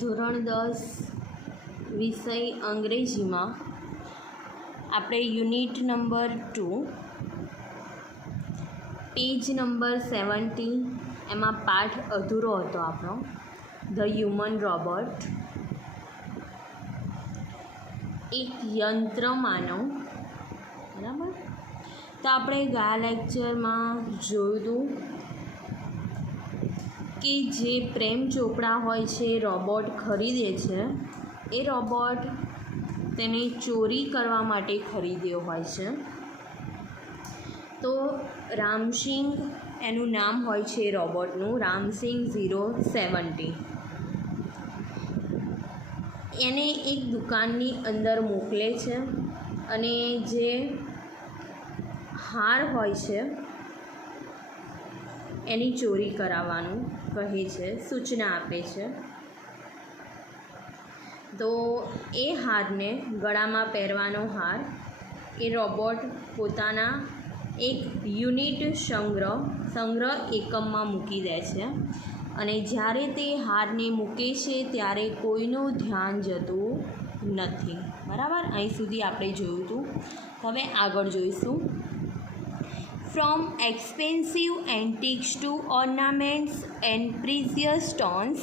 ધોરણ 10 વિષય અંગ્રેજીમાં આપણે યુનિટ નંબર 2 પેજ નંબર 70 એમાં પાઠ અધૂરો હતો આપણો ધ હ્યુમન રોબોટ, એક યંત્ર માનવ. બરાબર. તો આપણે ગયા લેક્ચરમાં જોયું કે જે પ્રેમ ચોપડા હોય છે રોબોટ ખરીદે છે, એ રોબોટ તેને ચોરી કરવા માટે ખરીદ્યો હોય છે. તો રામસિંગ એનું નામ હોય છે રોબોટનું, રામસિંગ 070. એને એક દુકાનની અંદર મોકલે છે અને જે હાર હોય છે એની ચોરી કરાવવાનું કહે છે, સૂચના આપે છે. તો એ હારને, ગળામાં પહેરવાનો હાર, એ રોબોટ પોતાના એક યુનિટ સંગ્રહ એકમમાં મૂકી દે છે અને જ્યારે તે હારને મૂકે છે ત્યારે કોઈનું ધ્યાન જતું નથી. બરાબર, અહીં સુધી આપણે જોયું હતું. હવે આગળ જોઈશું. From expensive antiques to ornaments and precious stones,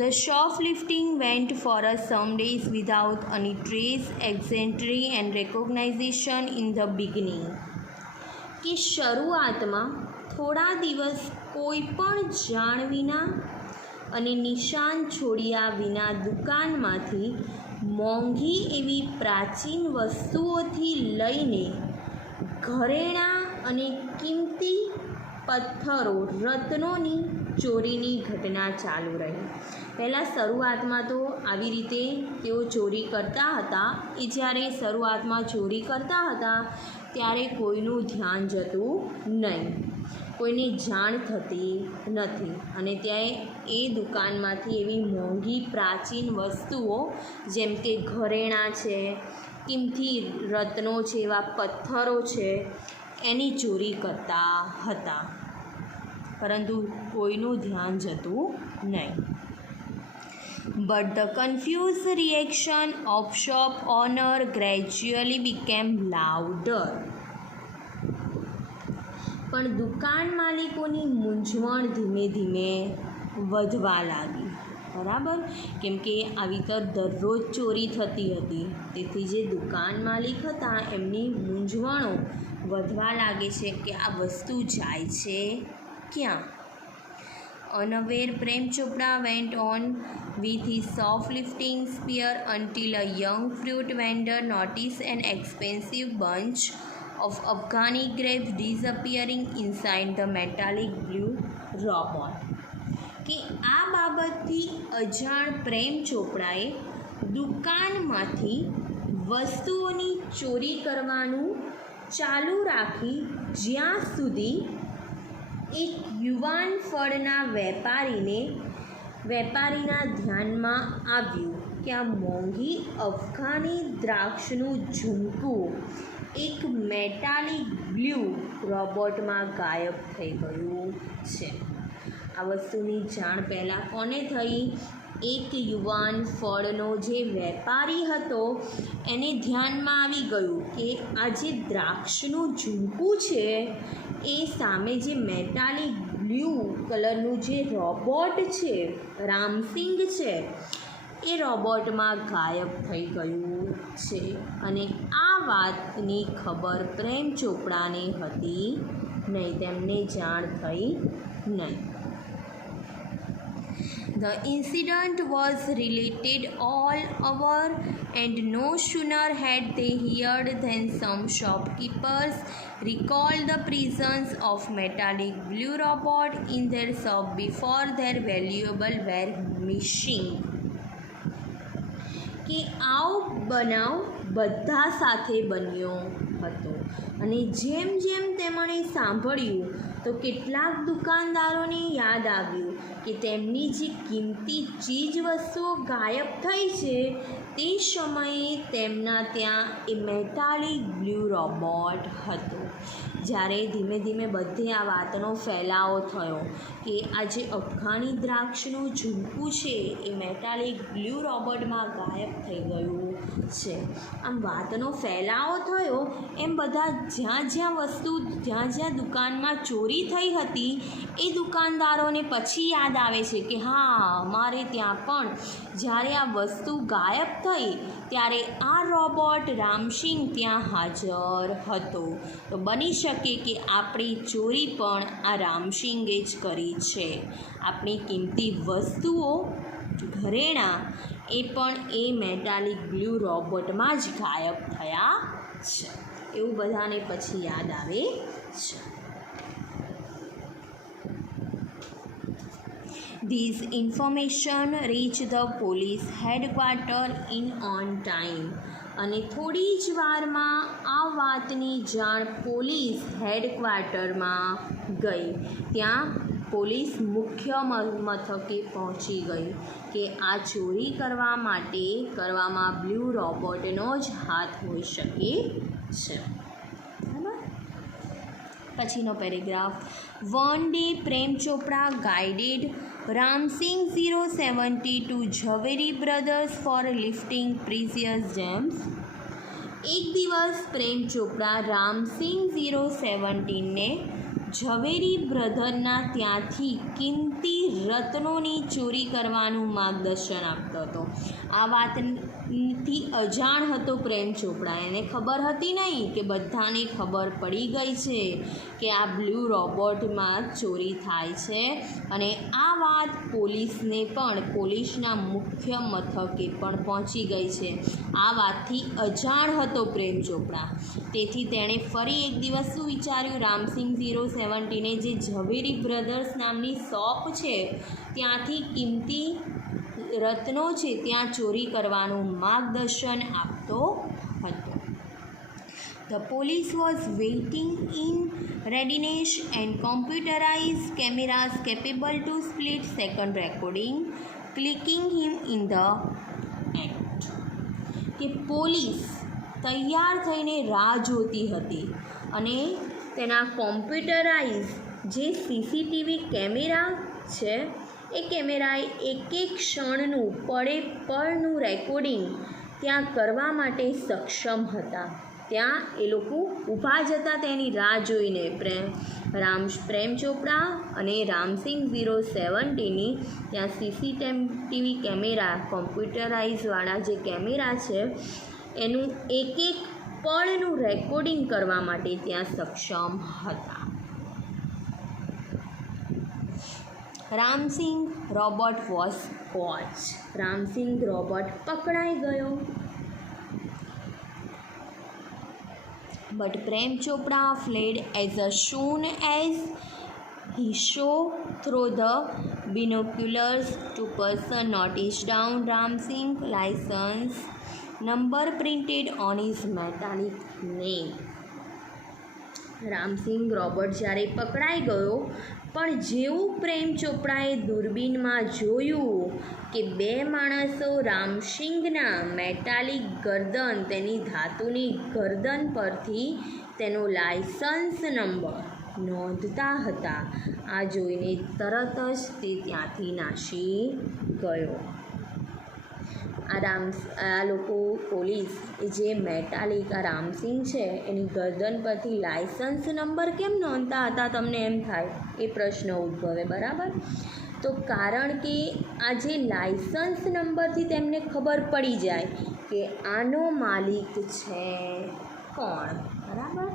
the shoplifting went for some days without any trace, exemplary and recognition in the beginning. કે શરૂઆતમાં થોડા દિવસ કોઈ પણ જાણ વિના અને નિશાન છોડ્યા વિના દુકાનમાંથી મોંઘી એવી પ્રાચીન વસ્તુઓથી લઈને ઘરેણાં અને કિંમતી પથ્થરો, રત્નોની ચોરીની ઘટના ચાલુ રહી. પહેલાં શરૂઆતમાં તો આવી રીતે તેઓ ચોરી કરતા હતા. એ જ્યારે શરૂઆતમાં ચોરી કરતા હતા ત્યારે કોઈનું ધ્યાન જતું નહીં, કોઈને જાણ થતી નથી અને ત્યાં એ દુકાનમાંથી એવી મોંઘી પ્રાચીન વસ્તુઓ જેમ કે ઘરેણાં છે, કિંમતી રત્નો છે, એવા પથ્થરો છે, એની ચોરી કરતા હતા, પરંતુ કોઈનું ધ્યાન જતું નહીં. But the confused reaction of shop owner gradually became louder. પણ દુકાન માલિકોની મૂંઝવણ ધીમે ધીમે વધવા લાગી. બરાબર, કેમ કે આવી તો દરરોજ ચોરી થતી હતી, તેથી જે દુકાન માલિક હતા એમની મૂંઝવણો વધવા લાગે છે કે આ વસ્તુ જાય છે ક્યાં. Unaware, Prem Chopra went on with his shoplifting spree until a young fruit vendor noticed an expensive bunch of Afghani grapes disappearing inside the metallic blue robot. કે આ બાબતથી અજાણ પ્રેમ ચોપડાએ દુકાનમાંથી વસ્તુઓની ચોરી કરવાનું ચાલુ રાખી જ્યાં સુધી એક યુવાન ફળના વેપારીના ધ્યાનમાં આવ્યું કે આ મોંઘી અફઘાની દ્રાક્ષનું ઝુમકું એક મેટાલિક બ્લુ રોબોટમાં ગાયબ થઈ ગયું છે. આ વસ્તુની જાણ પહેલાં કોને થઈ? એક યુવાન ફળનો જે વેપારી હતો એને ધ્યાનમાં આવી ગયું કે આ જે દ્રાક્ષનું ઝુમકું છે એ સામે જે મેટાલિક બ્લુ કલરનું જે રોબોટ છે, રામસિંગ છે, એ રોબોટમાં ગાયબ થઈ ગયું છે અને આ વાતની ખબર પ્રેમ ચોપડાને હતી નહીં, તેમને જાણ થઈ નહીં. The incident was related all over, and no sooner had they heard than some shopkeepers recalled the presence of metallic blue robot in their shop before their valuables were missing. કે આવો બનાવ બધા સાથે બન્યો હતો અને જેમ જેમ તેમણે સાંભળ્યું તો કેટલાક દુકાનદારોને યાદ આવ્યું કે તેમની જે કિંમતી ચીજ વસ્તુઓ ગાયબ થઈ છે તે સમયે તેમના ત્યાં એ મેટાલિક બ્લુ રોબોટ હતો. જ્યારે ધીમે ધીમે બધે આ વાતનો ફેલાવો થયો કે આ જે અફઘાની દ્રાક્ષનું ઝુમકું છે એ મેટાલિક બ્લુ રોબોટમાં ગાયબ થઈ ગયું છે. આમ વાતનો ફેલાવો થયો એમ બધા જ્યાં દુકાનમાં ચોરી થઈ હતી એ દુકાનદારોને પછી યાદ આવે છે કે હા, અમારે ત્યાં પણ જ્યારે આ વસ્તુ ગાયબ થઈ ત્યારે આ રોબોટ રામસિંગ ત્યાં હાજર હતો. તો બની શકે કે આપણી ચોરી પણ આ રામસિંગે જ કરી છે. આપણી કિંમતી વસ્તુઓ, ઘરેણાં એ પણ એ મેટાલિક બ્લુ રોબોટમાં જ ગાયબ થયા છે. એવું બધાને પછી યાદ આવે છે. These information reach the police headquarters in on time. અને થોડી જ વારમાં આ વાતની જાણ પોલીસ હેડક્વાર્ટરમાં ગઈ. ત્યાં પોલીસ મુખ્ય મથકે પહોંચી ગઈ કે આ ચોરી કરવામાં બ્લુ રોબોટનો જ હાથ હોઈ શકે છે. બરાબર. પછીનો paragraph. One day Prem Chopra guided Ramsing 070 to Jhaveri Brothers for lifting precious gems. એક દિવસ પ્રેમ ચોપડા રામસિંગ 017ને ઝવેરી બ્રધરના ત્યાંથી કિંમતી રત્નોની ચોરી કરવાનું માર્ગદર્શન આપતો હતો. આ વાતથી અજાણ હતો પ્રેમ ચોપડા. એને ખબર હતી નહીં કે બધાને ખબર પડી ગઈ છે કે આ બ્લુ રોબોટમાં ચોરી થાય છે. અને આ વાત પોલીસના મુખ્ય મથકે પણ પહોંચી ગઈ છે. આ વાતથી અજાણ હતો પ્રેમ ચોપડા. તેથી તેણે ફરી એક દિવસ શું વિચાર્યું, રામસિંગ 017ને જે ઝવેરી બ્રધર્સ નામની શોપ છે ત્યાંથી કિંમતી રત્નો છે ત્યાં ચોરી કરવાનું માર્ગદર્શન આપતો હતો. The police was waiting in readiness and computerized cameras capable to split second recording, clicking him in the act. કે પોલીસ તૈયાર થઈને રાહ જોતી હતી અને તેના કોમ્પ્યુટરાઇઝ જે સીસીટીવી કેમેરા છે એ કેમેરાએ એક ક્ષણનું પળનું રેકોર્ડિંગ ત્યાં કરવા માટે સક્ષમ હતા. ત્યાં એ લોકો ઊભા જ હતા તેની રાહ જોઈને. પ્રેમ ચોપડા અને રામસિંગ 070ની ત્યાં સીસીટીવી કેમેરા, કોમ્પ્યુટરાઇઝવાળા જે કેમેરા છે એનું એક પળનું રેકોર્ડિંગ કરવા માટે ત્યાં સક્ષમ હતા. Ram Singh robot was coach. Ram Singh robot પકડાઈ ગયો. But Prem Chopra fled as soon as he saw through the binoculars. Two persons noticed down Ramsing license number printed on his metallic name. Ram Singh robot જ્યારે પકડાઈ ગયો પણ જેવું પ્રેમ ચોપડાએ દૂરબીનમાં જોયું કે બે માણસો રામસિંગના મેટાલિક ગરદન, તેની ધાતુની ગરદન પરથી તેનો લાયસન્સ નંબર નોંધતા હતા, આ જોઈને તરત જ તે ત્યાંથી નાસી ગયો. આ લોકો પોલીસ જે મેટાલિક આ રામસિંગ છે એની ગરદન પરથી લાયસન્સ નંબર કેમ નોંધતા હતા તમને એમ થાય, એ પ્રશ્ન ઉદ્ભવે. બરાબર. તો કારણ કે આ જે લાયસન્સ નંબરથી તેમને ખબર પડી જાય કે આનો માલિક છે કોણ. બરાબર.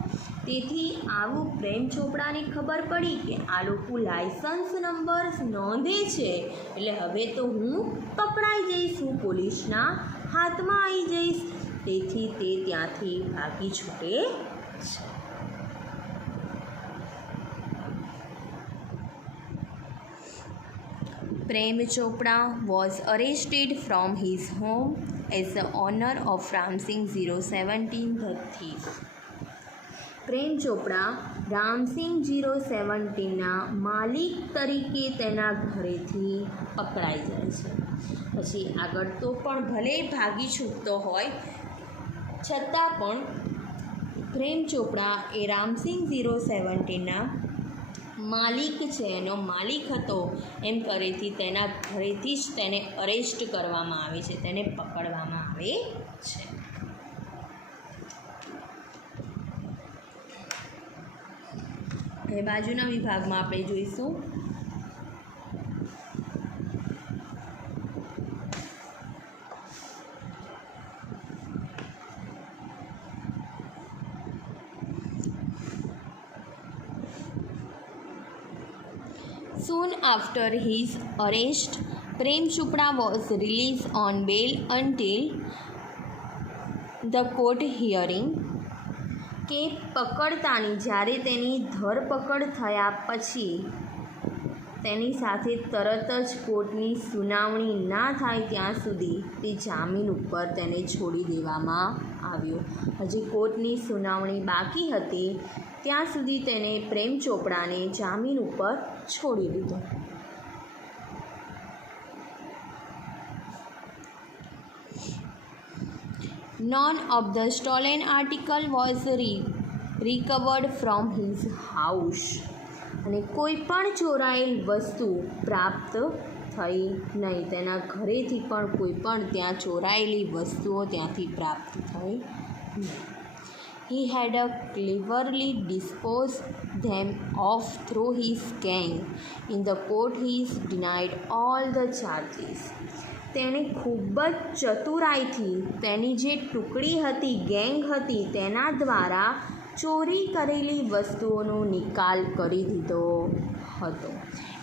તેથી આવું પ્રેમ ચોપડાને ખબર પડી કે આ લોકો લાયસન્સ નંબર નોંધે છે એટલે હવે તો હું પકડાઈ જઈશ, હું પોલીસના હાથમાં આવી જઈશ. તેથી તે ત્યાંથી ભાગી છૂટે છે. Prem Chopra was arrested from his home as the owner of Ramsing 017 the thief. પ્રેમ ચોપડા રામસિંગ 017ના માલિક તરીકે તેના ઘરેથી પકડાઈ જાય છે. પછી આગળ તો પણ ભલે ભાગી છૂટતો હોય છતાં પણ પ્રેમ ચોપડા એ રામસિંગ 017ના માલિક છે, એનો માલિક હતો એમ કરેથી તેના ઘરેથી જ તેને અરેસ્ટ કરવામાં આવે છે, તેને પકડવામાં આવે છે. હવે બાજુના વિભાગમાં આપણે જોઈશું Soon after his arrest, Prem Chopra was released on bail until the court hearing. કે પકડતાની જ્યારે તેની ધરપકડ થયા પછી તેની સાથે તરત જ કોર્ટની સુનાવણી ના થાય ત્યાં સુધી તે જામીન ઉપર તેને છોડી દેવામાં આવ્યો. હજી કોર્ટની સુનાવણી બાકી હતી ત્યાં સુધી તેને પ્રેમ ચોપડાને જામીન ઉપર છોડી દીધો. None of the stolen article was recovered from his house. અને કોઈ પણ ચોરાયેલ વસ્તુ પ્રાપ્ત થઈ નહીં. તેના ઘરેથી પણ કોઈ પણ ત્યાં ચોરાયેલી વસ્તુઓ ત્યાંથી પ્રાપ્ત થઈ નહીં. He had cleverly disposed them of through his gang. In the court he is denied all the charges. તેણે ખૂબ જ ચતુરાઈથી તેની જે ટુકડી હતી, ગેંગ હતી, તેના દ્વારા ચોરી કરેલી વસ્તુઓનો નિકાલ કરી દીધો હતો.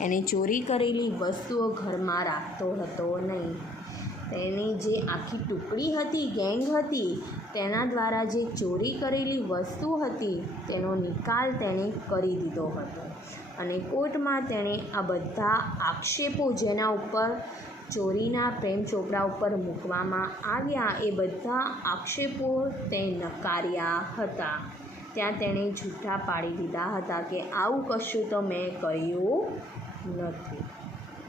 એને ચોરી કરેલી વસ્તુઓ ઘરમાં રાખતો હતો નહીં. તેની જે આખી ટુકડી હતી, ગેંગ હતી, તેના દ્વારા જે ચોરી કરેલી વસ્તુ હતી તેનો નિકાલ તેણે કરી દીધો હતો. અને કોર્ટમાં તેણે આ બધા આક્ષેપો જેના ઉપર ચોરીના પ્રેમ ચોપડા ઉપર મૂકવામાં આવ્યા એ બધા આક્ષેપો તે નકાર્યા હતા. ત્યાં તેણે જૂઠા પાડી દીધા હતા કે આવું કશું તો મેં કર્યું નથી.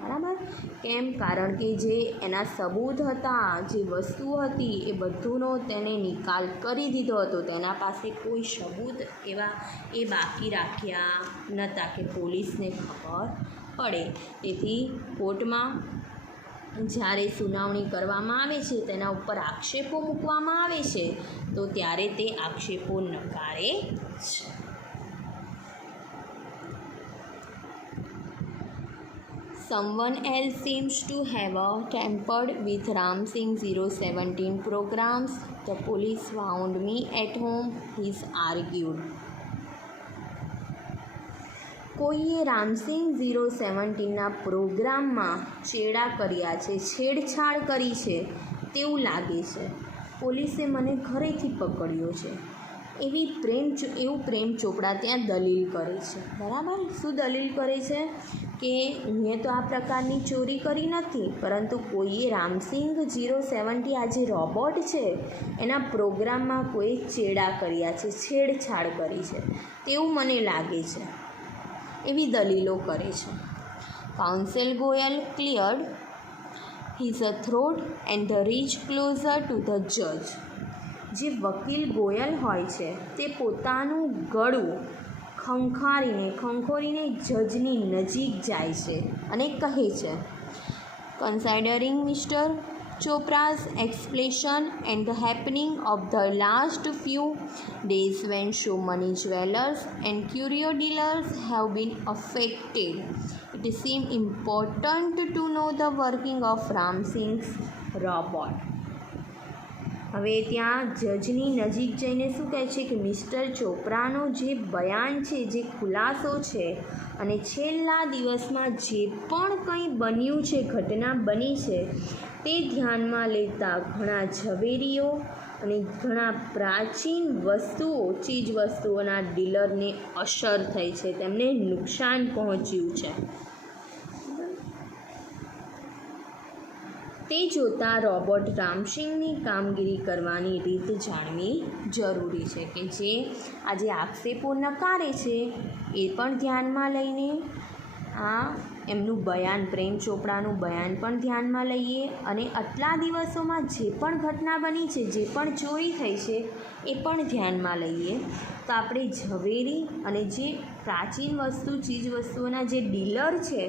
બરાબર? કેમ? કારણ કે જે એના સબૂત હતા, જે વસ્તુ હતી એ બધુંનો તેને નિકાલ કરી દીધો હતો. તેના પાસે કોઈ સબૂત એવા એ બાકી રાખ્યા નહોતા કે પોલીસને ખબર પડે. તેથી કોર્ટમાં જ્યારે સુનાવણી કરવામાં આવે છે, તેના ઉપર આક્ષેપો મૂકવામાં આવે છે તો ત્યારે તે આક્ષેપો નકારે છે. Someone else seems to have tampered with Ramsing 017 programs. The police found me at home, he argued. કોઈએ રામસિંગ 017ના પ્રોગ્રામમાં ચેડા કર્યા છે, છેડછાડ કરી છે તેવું લાગે છે. પોલીસે મને ઘરેથી પકડ્યો છે એવું પ્રેમ ચોપડા ત્યાં દલીલ કરે છે. બરાબર? શું દલીલ કરે છે? કે મેં તો આ પ્રકારની ચોરી કરી નથી, પરંતુ કોઈએ રામસિંગ 017 આ જે રોબોટ છે એના પ્રોગ્રામમાં કોઈ ચેડા કર્યા છે, છેડછાડ કરી છે તેવું મને લાગે છે, એવી દલીલો કરે છે. Counsel Goyal cleared his throat and reach closer to the જજ. જે વકીલ ગોયલ હોય છે તે પોતાનું ગળું ખંખોરીને જજની નજીક જાય છે અને કહે છે, considering mister Chopra's explanation and the happening of the last few days when so many jewelers and curio dealers have been affected, it seems important to know the working of Ramsing's robot. હવે ત્યાં જજની નજીક જઈને શું કહે છે કે mister ચોપરાનો જે બયાન છે, જે ખુલાસો છે અને છેલ્લા દિવસમાં જે પણ કંઈ બન્યું છે, ઘટના બની છે તે ધ્યાનમાં લેતા ઘણા ઝવેરીઓ અને ઘણા પ્રાચીન વસ્તુઓ, ચીજ વસ્તુઓના ડીલરને અસર થઈ છે, તેમને નુકસાન પહોંચ્યું છે. તે જોતાં રોબોટ રામસિંગની કામગીરી કરવાની રીત જાણવી જરૂરી છે, કે જે આજે આક્ષેપો નકારે છે એ પણ ધ્યાનમાં લઈને આ એમનું બયાન, પ્રેમ ચોપડાનું બયાન પણ ધ્યાનમાં લઈએ અને આટલા દિવસોમાં જે પણ ઘટના બની છે, જે પણ ચોરી થઈ છે એ પણ ધ્યાનમાં લઈએ તો આપણે ઝવેરી અને જે પ્રાચીન ચીજ વસ્તુઓના જે ડીલર છે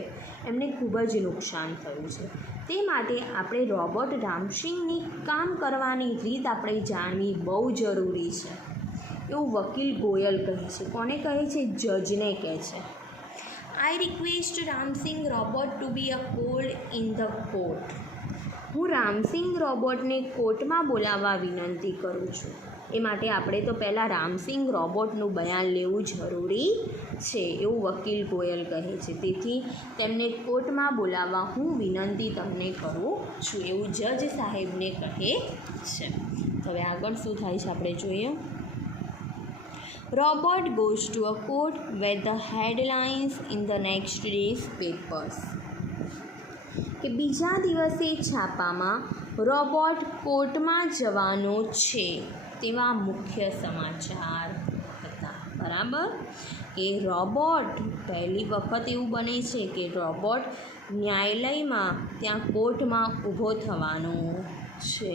એમને ખૂબ જ નુકસાન થયું છે. તે માટે આપણે રોબોટ રામસિંગની કામ કરવાની રીત આપણે જાણવી બહુ જરૂરી છે, એવું વકીલ ગોયલ કહે છે. કોને કહે છે? જજને કહે છે. I request Ramsing robot to be called in the court. હું રામસિંગ રોબોટને કોર્ટમાં બોલાવવા વિનંતી કરું છું. એ માટે આપણે તો પહેલાં રામસિંગ રોબોટનું બયાન લેવું જરૂરી છે, એવું વકીલ ગોયલ કહે છે. તેથી તેમને કોર્ટમાં બોલાવવા હું વિનંતી તમને કરું છું, એવું જજ સાહેબને કહે છે. હવે આગળ શું થાય છે આપણે જોઈએ. Robot goes to a court with the headlines in the next day's papers. કે બીજા દિવસે છાપામાં રોબોટ કોર્ટમાં જવાનો છે તેવા મુખ્ય સમાચાર હતા. બરાબર, કે રોબોટ પહેલી વખત એવું બને છે કે રોબોટ ન્યાયાલયમાં ત્યાં કોર્ટમાં ઊભો થવાનો છે.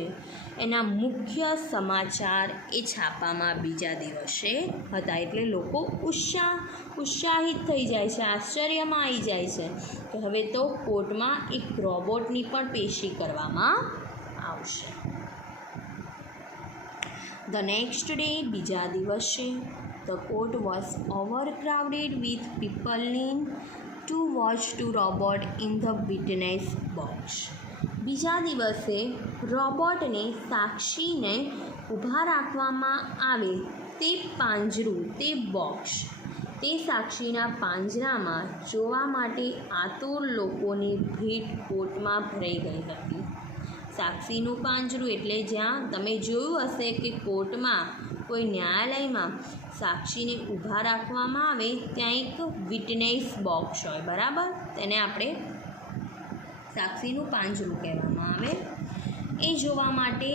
એના મુખ્ય સમાચાર એ છાપામાં બીજા દિવસે હતા. એટલે લોકો ઉત્સાહિત થઈ જાય છે, આશ્ચર્યમાં આવી જાય છે કે હવે તો કોર્ટમાં એક રોબોટની પણ પેશી કરવામાં આવશે. ધ નેક્સ્ટ ડે, બીજા દિવસે, the court was overcrowded with people to watch to robot in the witness box. બીજા દિવસે રોબોટને સાક્ષીને ઊભા રાખવામાં આવે તે પાંજરું, તે બોક્સ, તે સાક્ષીના પાંજરામાં જોવા માટે આતુર લોકોની ભીડ કોર્ટમાં ભરાઈ ગઈ હતી. સાક્ષીનું પાંજરું એટલે જ્યાં તમે જોયું હશે કે કોર્ટમાં કોઈ ન્યાયાલયમાં સાક્ષીને ઊભા રાખવામાં આવે ત્યાં એક વિટનેસ બોક્સ હોય. બરાબર, તેને આપણે સાક્ષીનું પાંજરું કહેવામાં આવે. એ જોવા માટે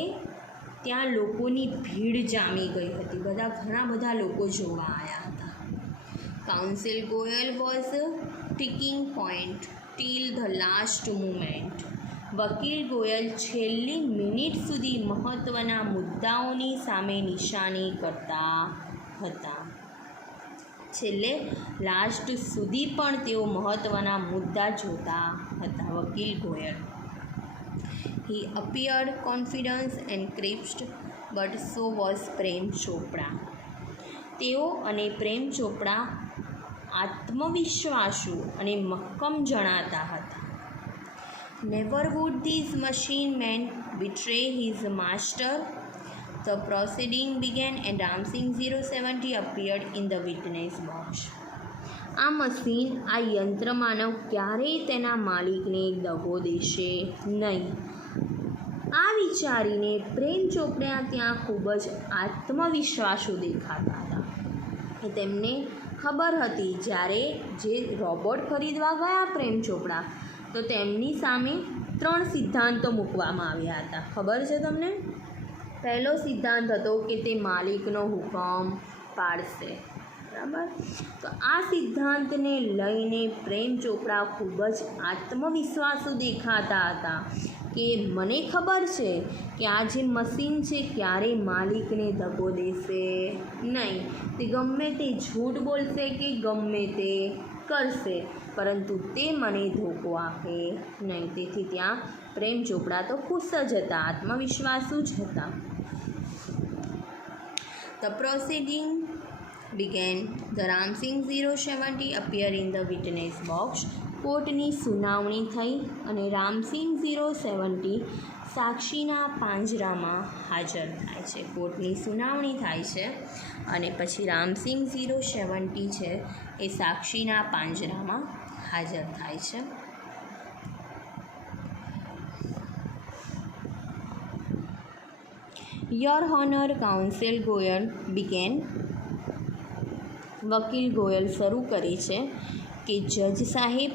ત્યાં લોકોની ભીડ જામી ગઈ હતી. ઘણા બધા લોકો જોવા આવ્યા હતા. Counsel Goyal was ticking point till the last moment. વકીલ ગોયલ છેલ્લી મિનિટ સુધી મહત્ત્વના મુદ્દાઓની સામે નિશાની કરતા હતા. છેલ્લે લાસ્ટ સુધી પણ તેઓ મહત્ત્વના મુદ્દા જોતા હતા. વકીલ Goyal. He appeared confident and crisp, but so was પ્રેમ ચોપડા. તેઓ અને પ્રેમ ચોપડા આત્મવિશ્વાસુ અને મક્કમ જણાતા હતા. Never would this machine man betray his master. The proceeding began and Ramsing 070 appeared in the witness box. આ મશીન, આ યંત્રમાનવ ક્યારેય તેના માલિકને દગો દેશે નહીં. આ વિચારીને પ્રેમ ચોપડા ત્યાં ખૂબ જ આત્મવિશ્વાસુ દેખાતા હતા. તેમને ખબર હતી જ્યારે જે રોબોટ ખરીદવા ગયા પ્રેમ ચોપડા તો તેમની સામે 3 સિદ્ધાંતો મૂકવામાં આવ્યા હતા. ખબર છે તમને? પહેલો સિદ્ધાંત હતો કે તે માલિકનો હુકમ પાળશે. બરાબર, તો આ સિદ્ધાંતને લઈને પ્રેમ ચોપડા ખૂબ જ આત્મવિશ્વાસુ દેખાતા હતા કે મને ખબર છે કે આ જે મશીન છે ક્યારેય માલિકને દગો દેશે નહીં. તે ગમે તે જૂઠ બોલશે કે ગમે તે કરશે, પરંતુ તે મને ધોકો આપે નહીં. તેથી ત્યાં પ્રેમ ચોપડા તો ખુશ જ હતા, આત્મવિશ્વાસુ જ હતા. The proceeding began. The Ramsing 070 appeared in the witness box. કોર્ટની સુનાવણી થઈ અને રામસિંગ 070 સાક્ષીના પાંજરામાં હાજર થાય છે. કોર્ટની સુનાવણી થાય છે અને પછી રામસિંગ 070 છે એ સાક્ષીના પાંજરામાં હાજર થાય છે. Your owner, council Goyal began. વકીલ ગોયલ શરૂ કરી છે કે જજ સાહેબ,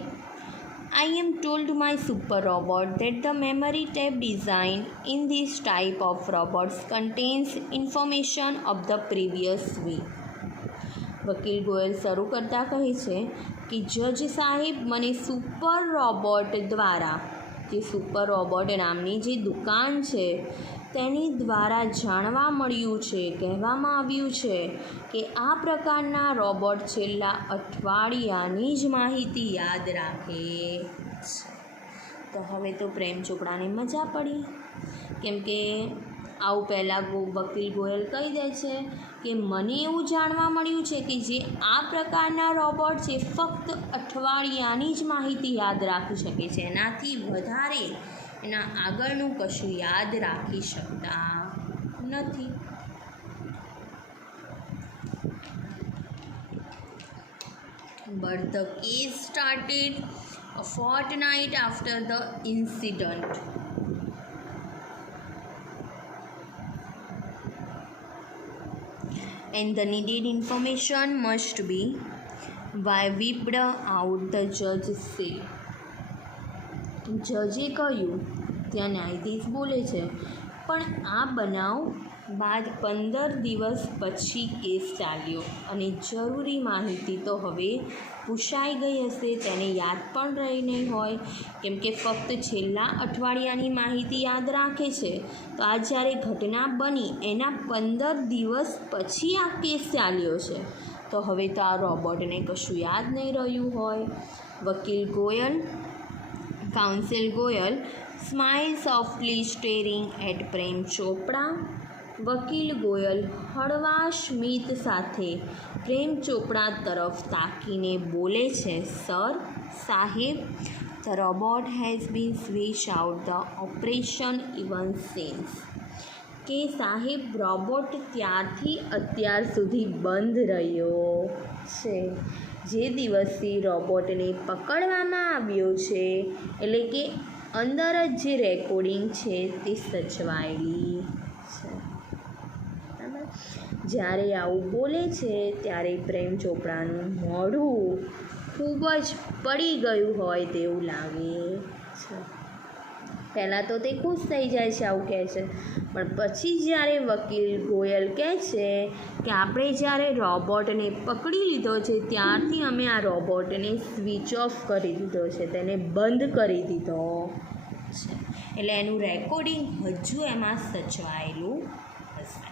I am told my super robot that the memory tape design in this type of robots contains information of the previous week. વકીલ ગોયલ શરૂ કરતા કહે છે કે જજ સાહેબ મને સુપર રોબોટ દ્વારા, જે સુપર રોબોટ નામની જે દુકાન છે તેની દ્વારા જાણવા મળ્યું છે, કહેવામાં આવ્યું છે કે આ પ્રકારના રોબોટ છેલ્લા અઠવાડિયાની જ માહિતી યાદ રાખે છે. તો હવે તો પ્રેમ ચોપડાને મજા પડી, કેમ કે આવું પહેલાં વકીલ ગોયલ કહી દે છે કે મને એવું જાણવા મળ્યું છે કે જે આ પ્રકારના રોબોટ છે ફક્ત અઠવાડિયાની જ માહિતી યાદ રાખી શકે છે, એનાથી વધારે એના આગળનું કશું યાદ રાખી શકતા નથી. But the case started a fortnight after the incident. And the needed information must be whipped out, the judge said. જજે કહ્યું, ત્યાં ન્યાયાધીશ બોલે છે, પણ આ બનાવ બાદ 15 દિવસ પછી કેસ ચાલ્યો અને જરૂરી માહિતી તો હવે પૂછાઈ ગઈ હશે, તેને યાદ પણ રહી નહીં હોય, કેમ કે ફક્ત છેલ્લા અઠવાડિયાની માહિતી યાદ રાખે છે. તો આ જ્યારે ઘટના બની એના 15 દિવસ પછી આ કેસ ચાલ્યો છે, તો હવે તો આ રોબોટને કશું યાદ નહીં રહ્યું હોય. વકીલ Goyal, counsel Goyal smile softly staring at Prem Chopra. વકીલ ગોયલ હળવા સ્મિત સાથે પ્રેમ ચોપડા તરફ તાકીને બોલે છે, સર સાહેબ, the robot has been switch out the operation even since. કે સાહેબ, રોબોટ ત્યારથી અત્યાર સુધી બંધ રહ્યો છે. જે દિવસથી રોબોટને પકડવામાં આવ્યો છે, એટલે કે અંદર જ જે રેકોર્ડિંગ છે તે સચવાયેલી છે. જ્યારે આવું બોલે છે ત્યારે પ્રેમ ચોપડાનું મોઢું ખૂબ જ પડી ગયું હોય તેવું લાગે છે. પહેલાં તો તે ખુશ થઈ જાય છે, આવું કહે છે, પણ પછી જ્યારે વકીલ ગોયલ કહે છે કે આપણે જ્યારે રોબોટને પકડી લીધો છે ત્યારથી અમે આ રોબોટને સ્વિચ ઓફ કરી દીધો છે, તેને બંધ કરી દીધો છે, એટલે એનું રેકોર્ડિંગ હજુ એમાં સચવાયેલું હશે.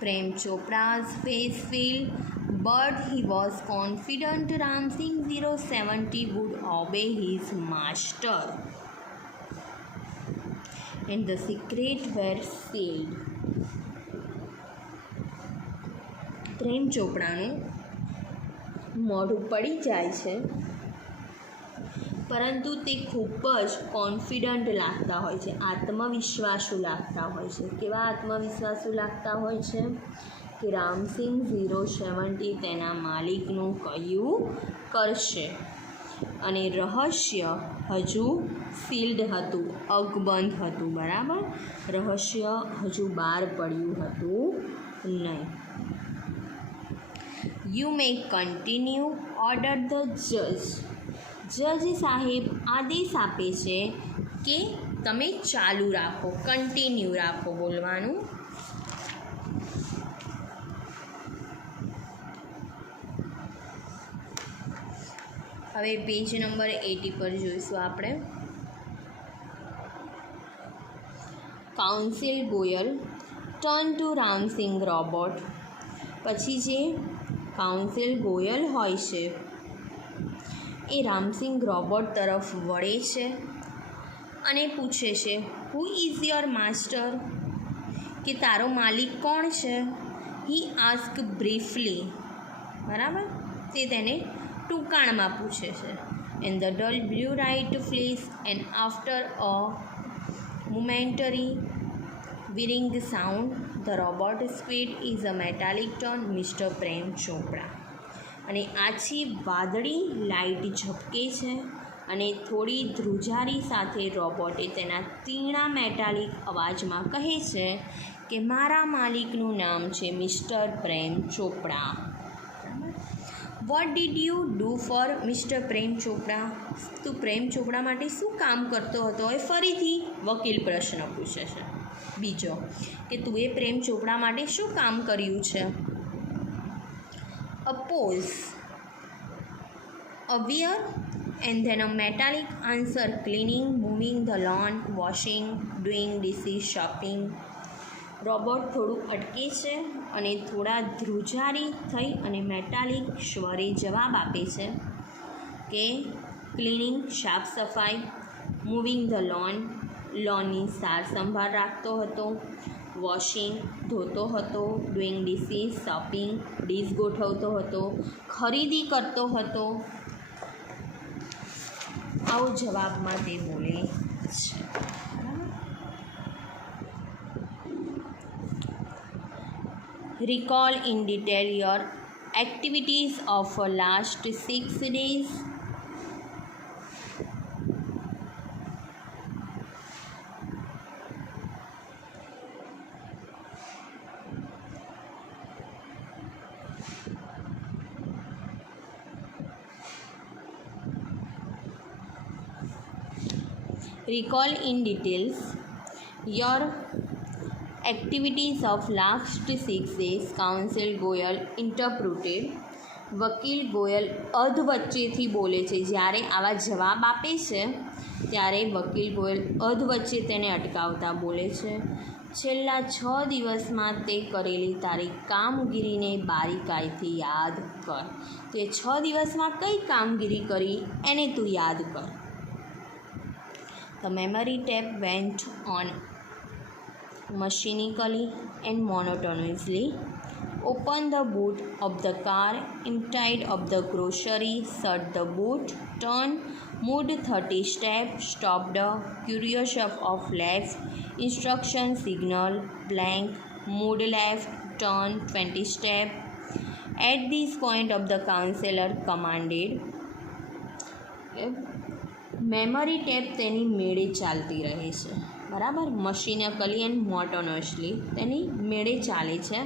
પ્રેમ ચોપડા's face fell, but he was confident Ramsing 070 would obey his master, and the secret were sealed. પ્રેમ ચોપડાનું મોઢું પડી જાય છે, પરંતુ તે ખૂબ જ કોન્ફિડન્ટ લાગતા હોય છે, આત્મવિશ્વાસુ લાગતા હોય છે. કેવા આત્મવિશ્વાસુ લાગતા હોય છે કે રામસિંગ 070 તેના માલિકનું કહ્યું કરશે, અને રહસ્ય હજુ સીલ્ડ હતું, અકબંધ હતું, બરાબર, રહસ્ય હજુ બહાર પડ્યું હતું નહીં. You may continue, order the જજ. જજ સાહેબ આદેશ આપે છે કે તમે ચાલુ રાખો, કન્ટિન્યુ રાખો બોલવાનું. હવે પેજ નંબર 80 પર જોઈશું આપણે. Counsel Goyal turn to Ramsingh robot. પછી જે કાઉન્સિલ ગોયલ હોય છે એ રામસિંગ રોબોટ તરફ વળે છે અને પૂછે છે, હુ ઇઝ યોર માસ્ટર? કે તારો માલિક કોણ છે? હી આસ્ક બ્રીફલી, બરાબર, તે તેને ટૂંકાણમાં પૂછે છે. And the dull blue right flash and after a momentary whirring sound, the robot squid is a metallic tone, Mr. પ્રેમ ચોપડા. અને આછી વાદળી લાઇટ ઝબકે છે અને થોડી ધ્રુજારી સાથે રોબોટે તેના તીણા મેટાલિક અવાજમાં કહે છે કે મારા માલિકનું નામ છે mister Prem Chopra. What did you do for mister Prem Chopra? તું પ્રેમ ચોપડા માટે શું કામ કરતો હતો? એ ફરીથી વકીલ પ્રશ્ન પૂછે છે. બીજો કે તું એ પ્રેમ ચોપડા માટે શું કામ કર્યું છે? અ pose, a wear, and then a metallic answer: cleaning, moving the lawn, washing, doing dishes, shopping. Robot થોડું અટકે છે અને થોડા ધ્રુજારી થઈ અને મેટાલિક સ્વરે જવાબ આપે છે કે ક્લિનિંગ, સાફ સફાઈ, મૂવિંગ ધ લોનની સાર સંભાળ રાખતો હતો, વોશિંગ ધોતો હતો, ડુઈંગ ડિશિસ શોપિંગ ડીશ ગોઠવતો હતો, ખરીદી કરતો હતો. આવો જવાબમાં તે બોલે છે. Recall in detail your activities of last 6 days. Recall in details your activities of last 6 days. Counsel Goyal interpreted. વકીલ ગોયલ અધ વચ્ચેથી બોલે છે. જ્યારે આવા જવાબ આપે છે ત્યારે વકીલ ગોયલ અધ વચ્ચે તેને અટકાવતા બોલે છે. છેલ્લા 6 દિવસમાં તે કરેલી તારી કામગીરીને બારીકાઈથી યાદ કર. તે 6 દિવસમાં કઈ કામગીરી કરી એને તું યાદ કર. The memory tape went on mechanically and monotonously. Open the boot of the car, emptied of the grocery, shut the boot, turn, moved 30 steps, stopped, curious of left, instruction signal, blank, moved left, turn 20 steps. At this point of the counselor commanded. Memory tape તેની મેળે ચાલતી રહે છે, બરાબર. મશીનકલી and મોટોનસલી તેની મેળે ચાલે છે.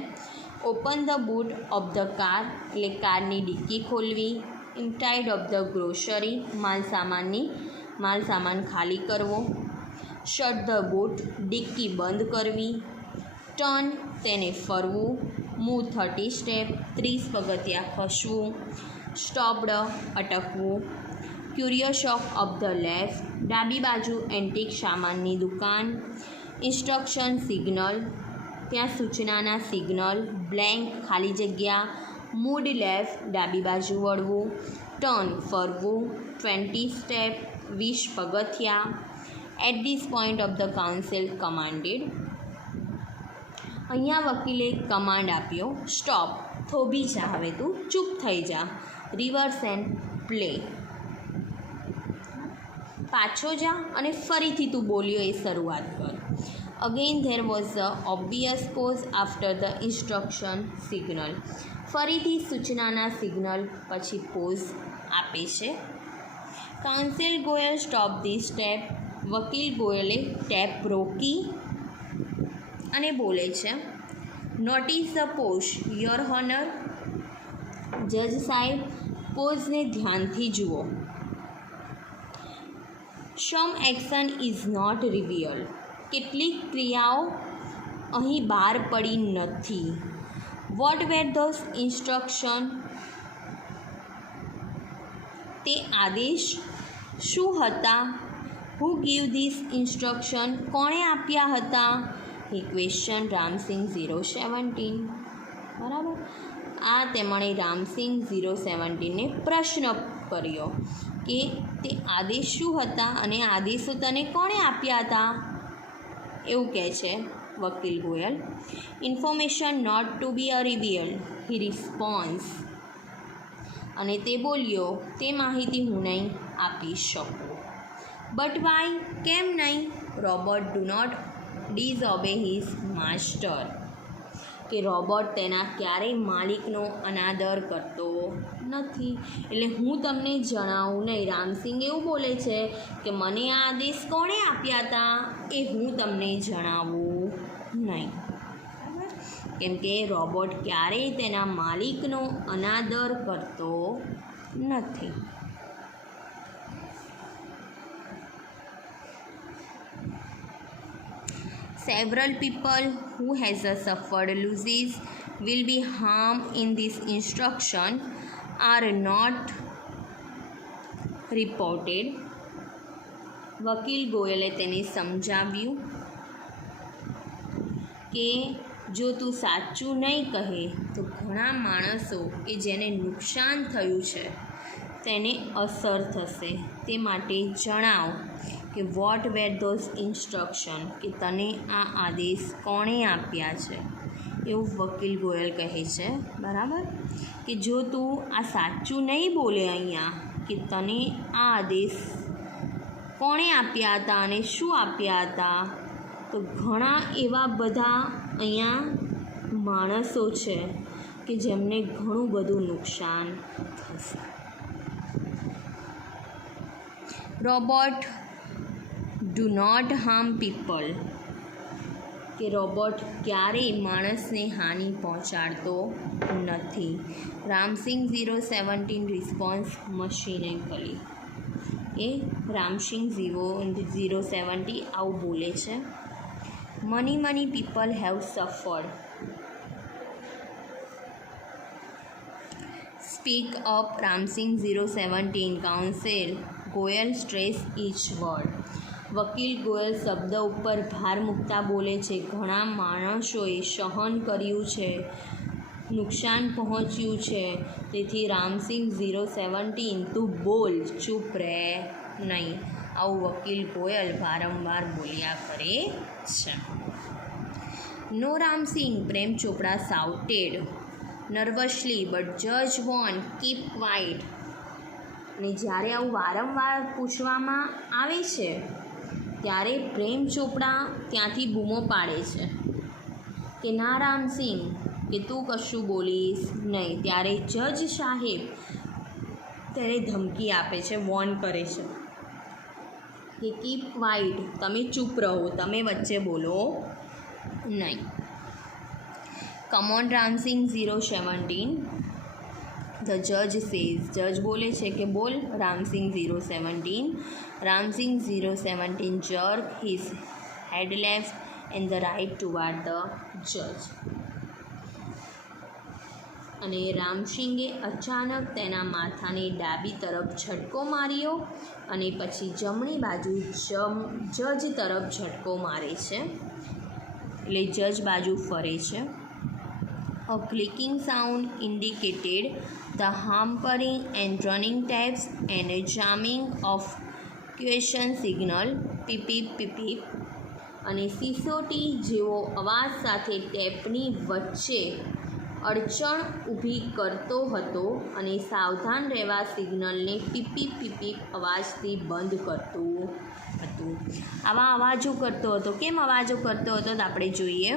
Open the boot of the car એટલે કારની ડિક્કી ખોલવી. ઇમ્ટાઈડ ઓફ ધ ગ્રોસરી માલસામાન ખાલી કરવો. શટ ધ બૂટ ડિક્કી બંધ કરવી. ટર્ન તેને ફરવું. મૂવ 30 સ્ટેપ 30 પગથિયાં ખસવું. સ્ટોપ્ડ અટકવું. ક્યુરિયસ ઓફ ધ લેફ્ટ ડાબી બાજુ એન્ટિક સામાનની દુકાન. ઇન્સ્ટ્રક્શન સિગ્નલ ત્યાં સૂચનાના સિગ્નલ. બ્લેન્ક ખાલી જગ્યા. મૂડ લેફ્ટ ડાબી બાજુ વળવું. ટર્ન ફરવું. 20 સ્ટેપ 20 પગથિયાં. At this point of the counsel commanded. અહીંયા વકીલે કમાન્ડ આપ્યો સ્ટોપ, થોભી જા, હવે તું ચૂપ થઈ જા. રિવર્સ એન્ડ પ્લે, પાછો જા અને ફરીથી તું બોલ્યો એ શરૂઆત કર. Again there was a obvious pause after the instruction signal. ફરીથી સૂચનાના સિગ્નલ પછી પોઝ આપે છે. Counsel Goyal stop the step. વકીલ ગોયલે ટેપ રોકી અને બોલે છે notice the pause your honour. જજ સાહેબ, પોઝને ધ્યાનથી જુઓ. Some action is not revealed. કેટલીક ક્રિયાઓ અહીં બહાર પડી નથી. What were those instruction. તે આદેશ શું હતા? Who give this instruction. કોણે આપ્યા હતા? એ ક્વેશ્ચન રામસિંગ 017. બરાબર. આ તેમણે રામસિંગ 017ને પ્રશ્ન કર્યો કે તે આદેશ શું હતા અને આદેશો તને કોણે આપ્યા હતા, એવું કહે છે વકીલ ગોયલ. Information not to be a revealed he response. અને તે બોલ્યો તે માહિતી હું નહીં આપી શકું. બટ વાય, કેમ નહીં? Robot do not disobey his master. કે રોબોટ તેના ક્યારેય માલિકનો અનાદર કરતો નથી. એટલે હું તમને જણાવું નહીં. રામસિંગ એવું બોલે છે કે મને આ આદેશ કોણે આપ્યા હતા એ હું તમને જણાવું નહીં. બરાબર. કેમ કે રોબોટ ક્યારેય તેના માલિકનો અનાદર કરતો નથી. Several people who has suffered losses will be harmed in this instruction are not reported. વકીલ ગોયલે તેને સમજાવ્યું કે જો તું સાચું નહીં કહે તો ઘણા માણસો કે જેને નુકસાન થયું છે તેને અસર થશે. તે માટે જણાવ કે વોટ વેર ધોઝ ઇન્સ્ટ્રક્શન, કે તને આ આદેશ કોણે આપ્યા છે, એવું વકીલ ગોયલ કહે છે. બરાબર, કે જો તું આ સાચું નહીં બોલે અહીંયા કે તને આ આદેશ કોણે આપ્યા હતા અને શું આપ્યા હતા, તો ઘણા એવા બધા અહીંયા માણસો છે કે જેમને ઘણું બધું નુકસાન થશે. Robot do not harm people, કે રોબોટ ક્યારેય માણસને હાનિ પહોંચાડતો નથી. રામસિંગ 017 રિસ્પોન્સ મશીનેકલી, એ રામસિંગ 070 આવું બોલે છે. Many people have suffered. Speak up Ramsingh 017 counsel Goyal stress each word. વકીલ ગોયલ શબ્દ ઉપર ભાર મૂકતા બોલે છે, ઘણા માણસોએ સહન કર્યું છે, નુકસાન પહોંચ્યું છે, તેથી રામસિંગ 017 તું બોલ, ચૂપ રહે નહીં. આવું વકીલ ગોયલ વારંવાર બોલ્યા કરે છે. નો રામસિંગ, પ્રેમ ચોપડા સાઉટેડ નર્વસલી, બટ જજ વોન કીપ ક્વાઇટ. અને જ્યારે આવું વારંવાર પૂછવામાં આવે છે ત્યારે પ્રેમ ચોપડા ત્યાંથી બૂમો પાડે છે કે ના રામસિંગ, કે તું કશું બોલીશ નહીં. ત્યારે જજ સાહેબ તેને ધમકી આપે છે, વોર્ન કરે છે કે કીપ ક્વાઇટ, તમે ચૂપ રહો, તમે વચ્ચે બોલો નહીં. કમોન રામસિંગ 017, ધ જજ સેઝ, જજ બોલે છે કે બોલ Ram Singh 017. Ram Singh 017 jerk his head left and the right toward the judge. અને રામસિંગે અચાનક તેના માથાને ડાબી તરફ ઝટકો માર્યો અને પછી જમણી બાજુ જજ તરફ ઝટકો મારે છે, એટલે જજ બાજુ ફરે છે. A clicking sound indicated the hampering and running taps and a jamming of question signal, પીપ પીપ. અને સિસોટી જેવો અવાજ સાથે ટેપની વચ્ચે અડચણ ઊભી કરતો હતો અને સાવધાન રહેવા સિગ્નલને પીપી પીપી અવાજથી બંધ કરતું હતું. આવા અવાજો કરતો હતો. કેમ અવાજો કરતો હતો તો આપણે જોઈએ.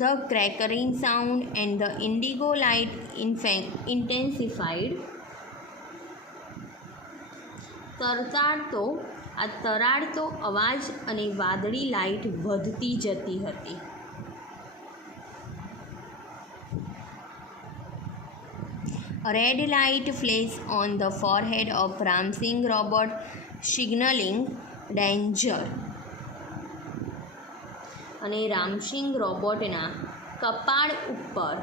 The crackling sound and the indigo light intensified. તરાડતો અવાજ અને વાદળી લાઇટ વધતી જતી હતી. A red light flashed on the forehead of Ramsing robot, signaling danger. અને રામસિંગ રોબોટના કપાળ ઉપર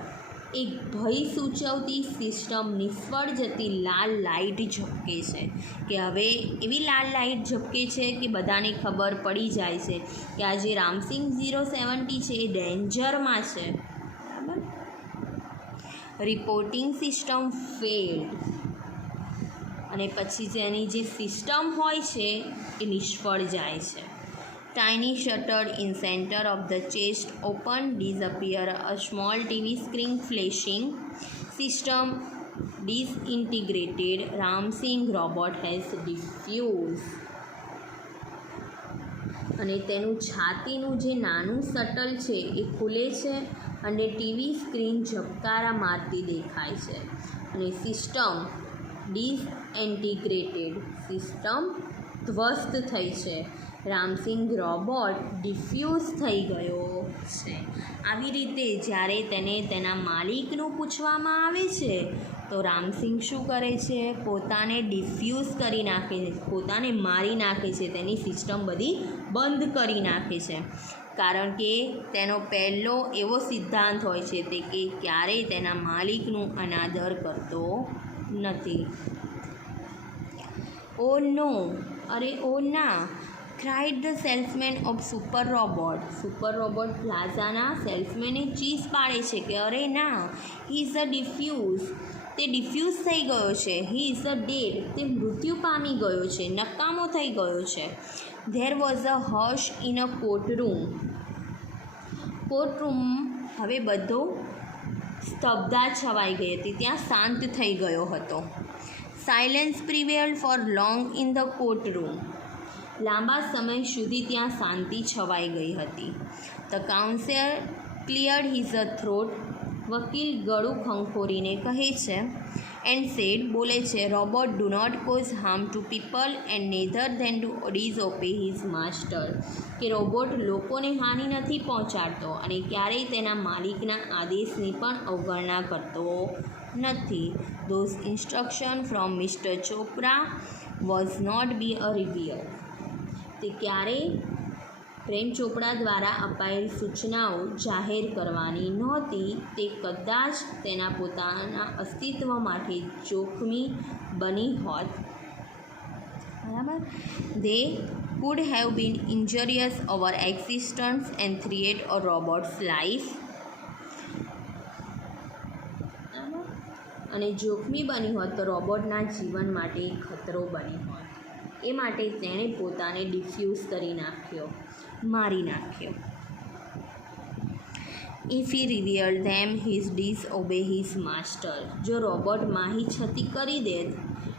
એક ભય સૂચવતી સિસ્ટમ નિષ્ફળ જતી લાલ લાઇટ ઝબકે છે, કે હવે એવી લાલ લાઇટ ઝબકે છે કે બધાને ખબર પડી જાય છે કે આ જે રામસિંગ 070 છે એ ડેન્જરમાં છે. બરાબર. રિપોર્ટિંગ સિસ્ટમ ફેલ્ડ, અને પછી જેની જે સિસ્ટમ હોય છે એ નિષ્ફળ જાય છે. Tiny shutter in center of the chest open, disappear, a small TV screen flashing. System disintegrated. Ramsing robot has diffused. અને તેનું છાતીનું જે નાનું શટલ છે એ ખુલે છે અને ટીવી સ્ક્રીન ઝબકારા મારતી દેખાય છે. અને સિસ્ટમ ડિસઇન્ટિગ્રેટેડ, સિસ્ટમ ધ્વસ્ત થઈ છે. રામસિંગ રોબોટ ડિફ્યુઝ થઈ ગયો છે. આવી રીતે જ્યારે તેને તેના માલિકનું પૂછવામાં આવે છે તો રામસિંગ શું કરે છે? પોતાને ડિફ્યુઝ કરી નાખે છે, પોતાને મારી નાખે છે, તેની સિસ્ટમ બધી બંધ કરી નાખે છે. કારણ કે તેનો પહેલો એવો સિદ્ધાંત હોય છે તે કે ક્યારેય તેના માલિકનું અનાદર કરતો નથી. ઓ નો, અરે ઓ ના, cried the salesman of super robot. Super robot પ્લાઝાના સેલ્સમેને ચીસ પાડે છે કે અરે ના, હી ઇઝ અ ડિફ્યુઝ, તે ડિફ્યુઝ થઈ ગયો છે. હી ઇઝ અ ડેડ, તે મૃત્યુ પામી ગયો છે, નકામો થઈ ગયો છે. There was a hush in a courtroom. Courtroom હવે બધો સ્તબ્ધતા છવાઈ ગઈ હતી, ત્યાં શાંત થઈ ગયો હતો. Silence prevailed for long in the courtroom. લાંબા સમય સુધી ત્યાં શાંતિ છવાઈ ગઈ હતી. The counsellor cleared his throat. વકીલ ગળું ખંખોરીને કહે છે એન્ડ સેડ, બોલે છે, robot do not cause harm to people and neither then to disobey his master. કે રોબોટ લોકોને હાનિ નથી પહોંચાડતો અને ક્યારેય તેના માલિકના આદેશની પણ અવગણના કરતો નથી. Those instruction from mister Chopra was not be a revere. તે ક્યારેય પ્રેમ ચોપડા દ્વારા અપાયેલ સૂચનાઓ જાહેર કરવાની નહોતી. તે કદાચ તેના પોતાના અસ્તિત્વ માટે જોખમી બની હોત. બરાબર. દે could have been injurious our existence and threat a robot's life. અને જોખમી બની હોત તો રોબોટના જીવન માટે ખતરો બની હોત. એ માટે તેણે પોતાને ડિફ્યુઝ કરી નાખ્યો, મારી નાખ્યો. If he revered them his disobey his master. જો રોબોટ માહિતી કરી દેત,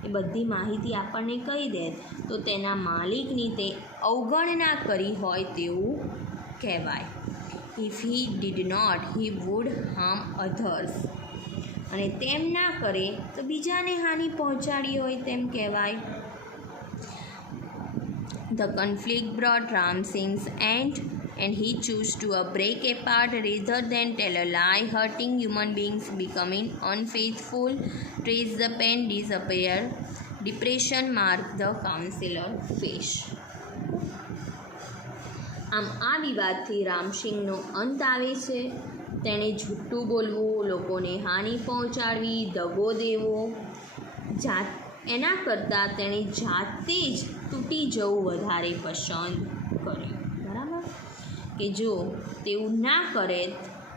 એ બધી માહિતી આપણને કહી દેત, તો તેના માલિકની તે અવગણના કરી હોય તેવું કહેવાય. If he did not he would harm others. અને તેમ ના કરે તો બીજાને હાનિ પહોંચાડી હોય તેમ કહેવાય. The conflict brought Ram Singh's end and he chose to break apart rather than tell a lie, hurting human beings, becoming unfaithful. Trace the pen disappear. Depression marked the counselor face. આમ આ વિવાદથી રામસિંગનો અંત આવે છે. તેણે જૂઠું બોલવું, લોકોને હાનિ પહોંચાડવી, દગો દેવો, એના કરતાં તેણે જાતે જ તૂટી જવું વધારે પસંદ કર્યું. બરાબર. કે જો તેવું ના કરે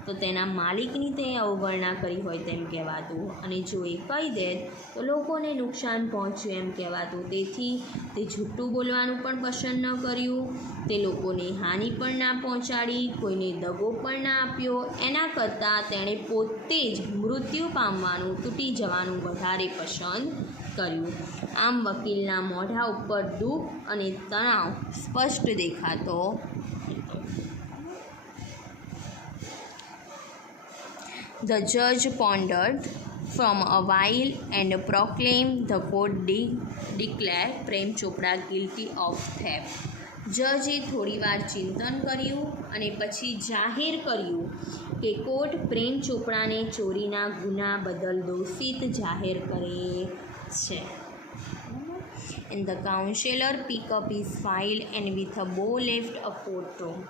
તો તેના માલિકની તે અવગણના કરી હોય તેમ કહેવાતું, અને જો એ કહી દે તો લોકોને નુકસાન પહોંચ્યું એમ કહેવાતું. તેથી તે જૂઠું બોલવાનું પણ પસંદ ન કર્યું, તે લોકોને હાનિ પણ ના પહોંચાડી, કોઈને દગો પણ ના આપ્યો. એના કરતાં તેણે પોતે જ મૃત્યુ પામવાનું, તૂટી જવાનું વધારે પસંદ કર્યું. આમ વકીલના મોઢા ઉપર દુઃખ અને તણાવ સ્પષ્ટ દેખાતો. The judge pondered from a while and proclaimed the court declared Prem Chopra guilty of theft. જજે થોડીવાર ચિંતન કર્યું અને પછી જાહેર કર્યું કે કોર્ટ પ્રેમ ચોપડાને ચોરીના ગુના બદલ દોષિત જાહેર કરે છે. And the counselor picked up his file and with a bow left a courtroom.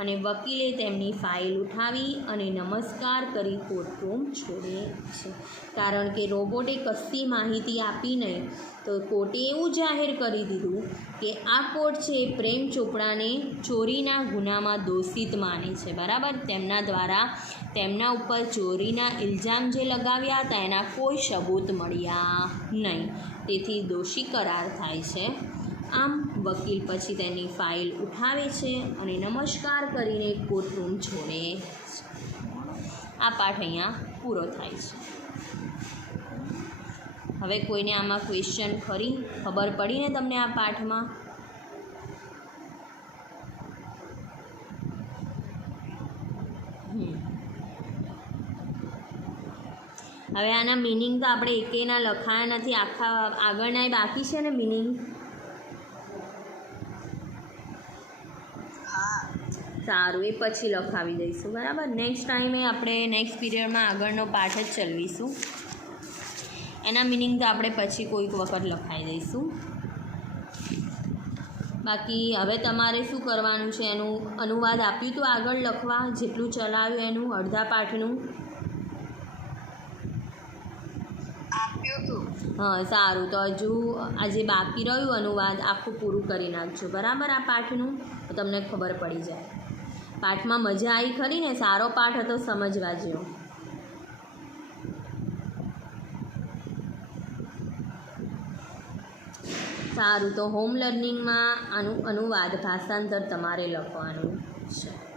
અને વકીલે તેમની ફાઇલ ઉઠાવી અને નમસ્કાર કરી કોર્ટરૂમ છોડે છે. કારણ કે રોબોટે કશી માહિતી આપી નહીં, તો કોર્ટે એવું જાહેર કરી દીધું કે આ કોર્ટ છે પ્રેમ ચોપડાને ચોરીના ગુનામાં દોષિત માને છે. બરાબર. તેમના દ્વારા તેમના ઉપર ચોરીના ઇલ્ઝામ જે લગાવ્યા હતા એના કોઈ સબૂત મળ્યા નહીં, તેથી દોષી કરાર થાય છે. આમ વકીલ પછી તેની ફાઇલ ઉઠાવે છે અને નમસ્કાર કરીને કોર્ટરૂમ છોડે છે. આ પાઠ અહીંયા પૂરો થાય છે. હવે કોઈને આમાં ક્વેશ્ચન ખરી ખબર પડી ને તમને આ પાઠમાં? હવે આના મિનિંગ તો આપણે એકેયના લખાયા નથી, આખા આગળના બાકી છે ને મિનિંગ. સારું, એ પછી લખાવી દઈશું, બરાબર. નેક્સ્ટ ટાઈમે આપણે નેક્સ્ટ પીરિયડમાં આગળનો પાઠ જ ચલાવીશું. એના મિનિંગ તો આપણે પછી કોઈક વખત લખાવી દઈશું. બાકી હવે તમારે શું કરવાનું છે, એનું અનુવાદ આપ્યું તો આગળ લખવા, જેટલું ચલાવ્યું એનું અડધા પાઠનું હા સારું. તો હજુ આજે બાકી રહ્યું અનુવાદ આખું પૂરું કરી નાખજો, બરાબર. આ પાઠનું તો તમને ખબર પડી જાય. પાઠમાં મજા આવી ખરી ને? સારો પાઠ હતો, સમજવા જેવો. સારું, તો હોમ લર્નિંગમાં આનું અનુવાદ ભાષાંતર તમારે લખવાનું છે.